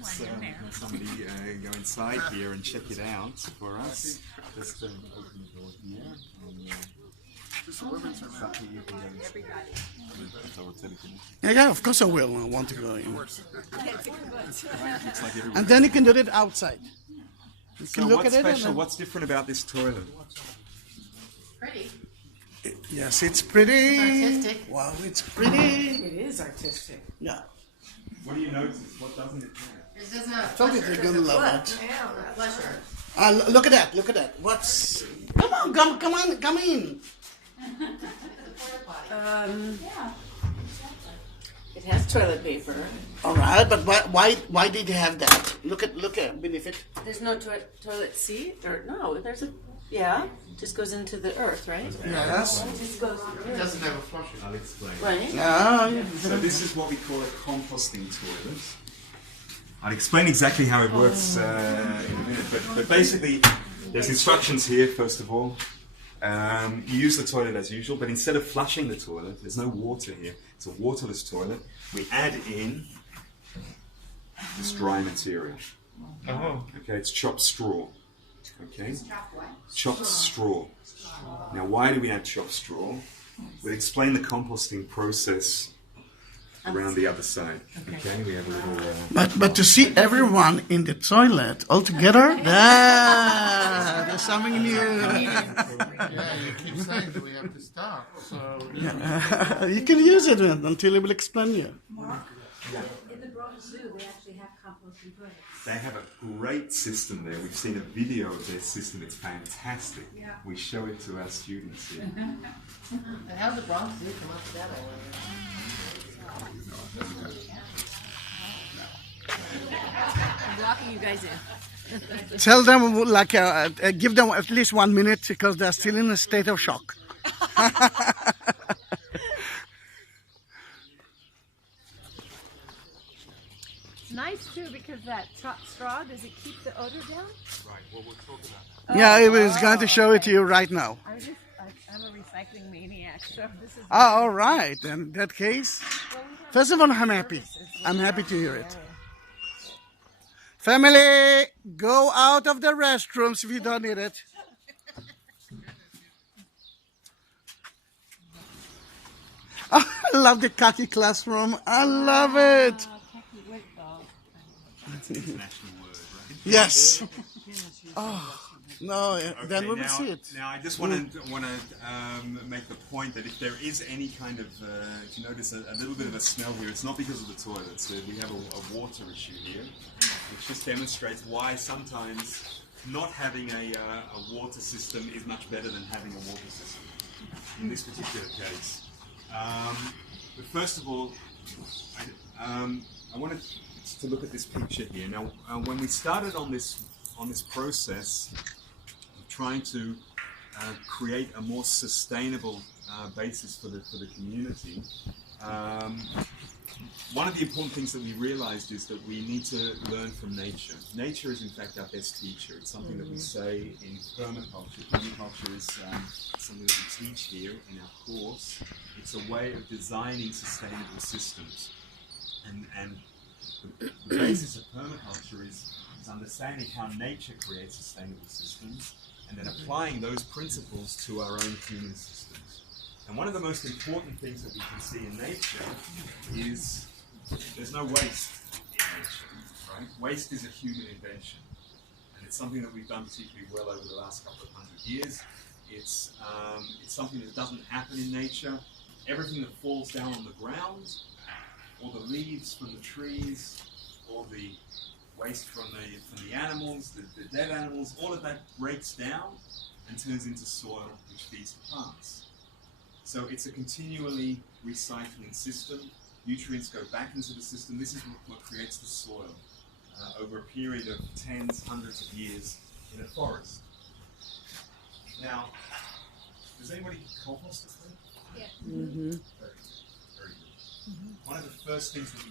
let's have somebody go inside here and check it out for us. Just open the door here. Yeah, of course I will. I want to go in. And then you can do it outside. You can look what's at it. Special? What's different about this toilet? Pretty. Yes, it's pretty. It's artistic. Wow, it's pretty. It is artistic. Yeah. What do you notice? What doesn't it have? This doesn't have Told you flusher. they're gonna love it. Yeah, flusher. Look at that. Look at that. What's? Come on, come in. It has toilet paper. All right, but why did you have that? Look at beneath it. There's no toilet seat, or no? There's a just goes into the earth, right? Yes. It just goes. It doesn't have a flusher. I'll explain. Right. Yeah. So this is what we call a composting toilet. I'll explain exactly how it works in a minute, but basically there's instructions here, first of all. You use the toilet as usual, but instead of flushing the toilet, there's no water here. It's a waterless toilet. We add in this dry material. Oh. Okay, it's chopped straw. Okay? Chopped straw. Now, why do we add chopped straw? We'll explain the composting process around the other side. Okay, we have a little... But to see everyone in the toilet all together, there's something new. Yeah, you keep saying that we have to stop. So You can use it until it will explain you. In the Bronx Zoo, they actually have composting toilets. They have a great system there. We've seen a video of their system. It's fantastic. Yeah. We show it to our students here. And how did the Bronx Zoo come up with that all? I'm locking you guys in. Tell them, give them at least 1 minute because they're still in a state of shock. It's nice too because that chopped straw, does it keep the odor down? Right, well, we'll talk about that. Yeah, I was going to show it to you right now. I'm a recycling maniac, so this is... All right. In that case, first of all, I'm happy. I'm happy to hear it. Family, go out of the restrooms if you don't need it. Oh, I love the khaki classroom. I love it. That's an international word, right? Yes. Oh, no, then we will now, see it. Now, I just want to make the point that if there is any kind of, if you notice a little bit of a smell here, it's not because of the toilets. We have a water issue here, which just demonstrates why sometimes not having a water system is much better than having a water system in this particular case. But first of all, I wanted to look at this picture here. Now, when we started on this process of trying to create a more sustainable basis for the community, one of the important things that we realized is that we need to learn from nature. Nature is in fact our best teacher. It's something that we say in permaculture. Permaculture is something that we teach here in our course. It's a way of designing sustainable systems. And the basis of permaculture is understanding how nature creates sustainable systems and then applying those principles to our own human systems. And one of the most important things that we can see in nature is there's no waste in nature, right? Waste is a human invention. And it's something that we've done particularly well over the last couple of 100 years. It's something that doesn't happen in nature. Everything that falls down on the ground, all the leaves from the trees, all the waste from the animals, the dead animals, all of that breaks down and turns into soil which feeds the plants. So it's a continually recycling system. Nutrients go back into the system. This is what creates the soil over a period of tens, hundreds of years in a forest. Now, does anybody compost this thing? Yeah. Mm-hmm. Very good. One of the first things that we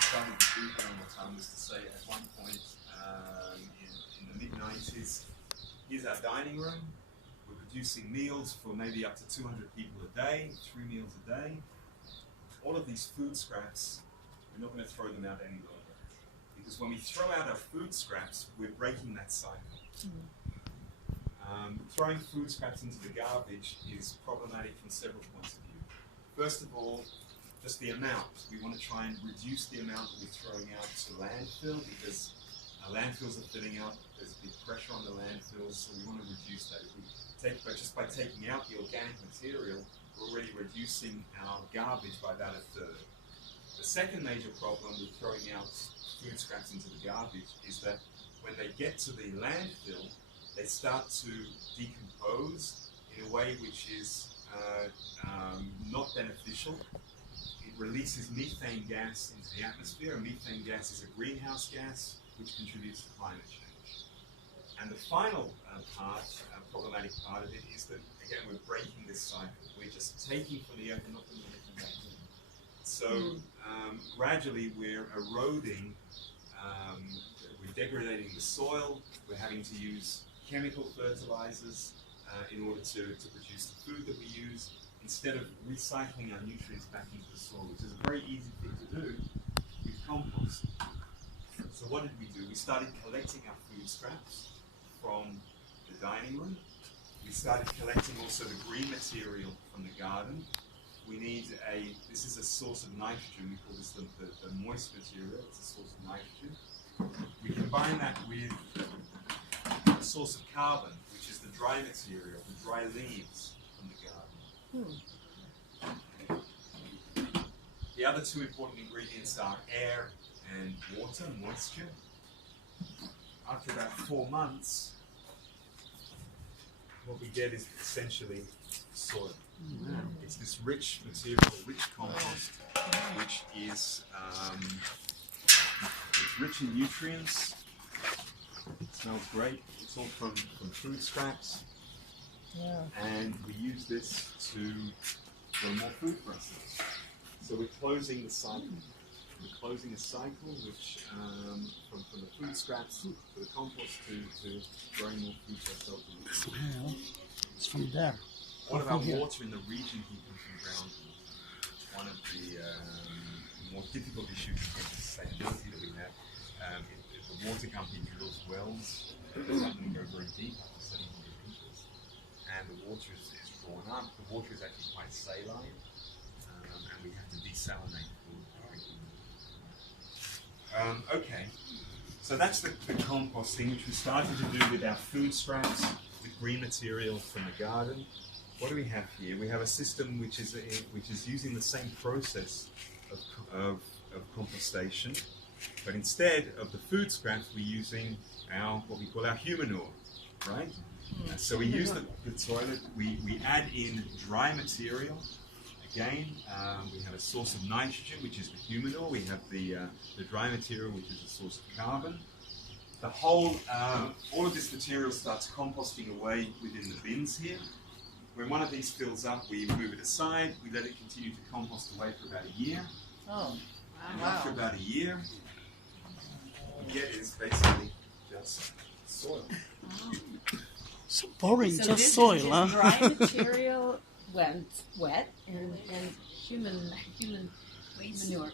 started to do here on Lotan was to say at one point in the mid-90s, here's our dining room. We're producing meals for maybe up to 200 people a day, 3 meals a day. All of these food scraps, we're not going to throw them out any longer. because when we throw out our food scraps, we're breaking that cycle. Throwing food scraps into the garbage is problematic from several points of view. First of all, just the amount. We want to try and reduce the amount that we're throwing out to landfill, because our landfills are filling up. There's big pressure on the landfills, so we want to reduce that. If we but just by taking out the organic material, we're already reducing our garbage by about a third. The second major problem with throwing out food scraps into the garbage is that when they get to the landfill, they start to decompose in a way which is not beneficial. It releases methane gas into the atmosphere, and methane gas is a greenhouse gas which contributes to climate change. And the final problematic part of it is that, again, we're breaking this cycle. We're just taking from the earth and not putting anything back in. So gradually we're eroding, we're degrading the soil, we're having to use chemical fertilizers in order to produce the food that we use, instead of recycling our nutrients back into the soil, which is a very easy thing to do with compost. So what did we do? We started collecting our food scraps from the dining room. We started collecting also the green material from the garden. We need this is a source of nitrogen. We call this the moist material. It's a source of nitrogen. We combine that with a source of carbon, which is the dry material, the dry leaves from the garden. The other two important ingredients are air and water, moisture. After about 4 months, what we get is essentially soil. It's this rich material, rich compost, which is it's rich in nutrients. It smells great. It's all from food scraps. Yeah. And we use this to grow more food for ourselves. So we're closing the cycle. We're closing a cycle which, from the food scraps to the compost to growing more food for ourselves. Smell. It's from there. One of our water in the region here comes from groundwater. One of the more difficult issues in terms of sustainability that we have, the water company drills wells that suddenly go very deep, up to 700 meters, and the water is drawn up. The water is actually quite saline, and we have to desalinate for drinking water. Okay, so that's the composting, which we started to do with our food scraps, with green material from the garden. What do we have here? We have a system which is using the same process of compostation, but instead of the food scraps, we're using what we call our humanure, right? So we use the toilet. We add in dry material. Again, we have a source of nitrogen, which is the humanure. We have the dry material, which is a source of carbon. The whole, all of this material starts composting away within the bins here. When one of these fills up, we move it aside. We let it continue to compost away for about a year. Oh, and after about a year, what we get is basically just soil. So boring, So just this soil, is huh? dry material went wet and human manure.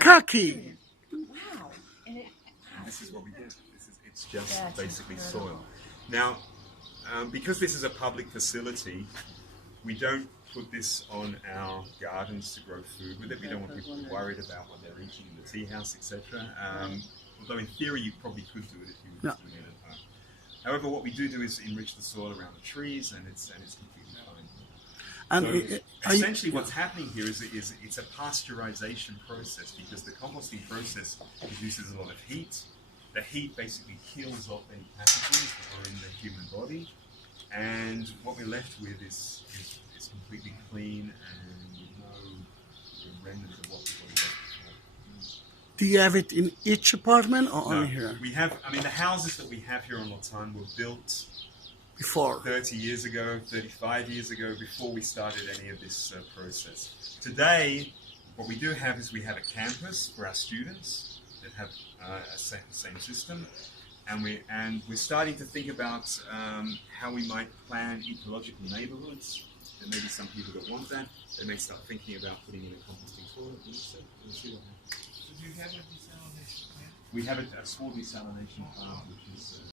Kaki! Wow. And This is what we get. It's just That's basically incredible. Soil. Now, because this is a public facility, we don't put this on our gardens to grow food with it. We don't want people to be worried about what they're eating in the tea house, etc. Although in theory you probably could do it if you were doing it at home. However, what we do is enrich the soil around the trees, and it's completely fine. And so essentially what's happening here is it's a pasteurization process, because the composting process produces a lot of heat. The heat basically kills off any pathogens that are in the human body, and what we're left with is completely clean and with no remnants of what we've got before. do you have it in each apartment or only here? We have, the houses that we have here on Lotan were built Before? 30 years ago, 35 years ago, before we started any of this process. Today, what we do have is we have a campus for our students that have a same system, and we're starting to think about how we might plan ecological neighborhoods. There may be some people that want that. They may start thinking about putting in a composting toilet. We'll see what happens. Did you have a desalination plant? We have a small desalination plant, which is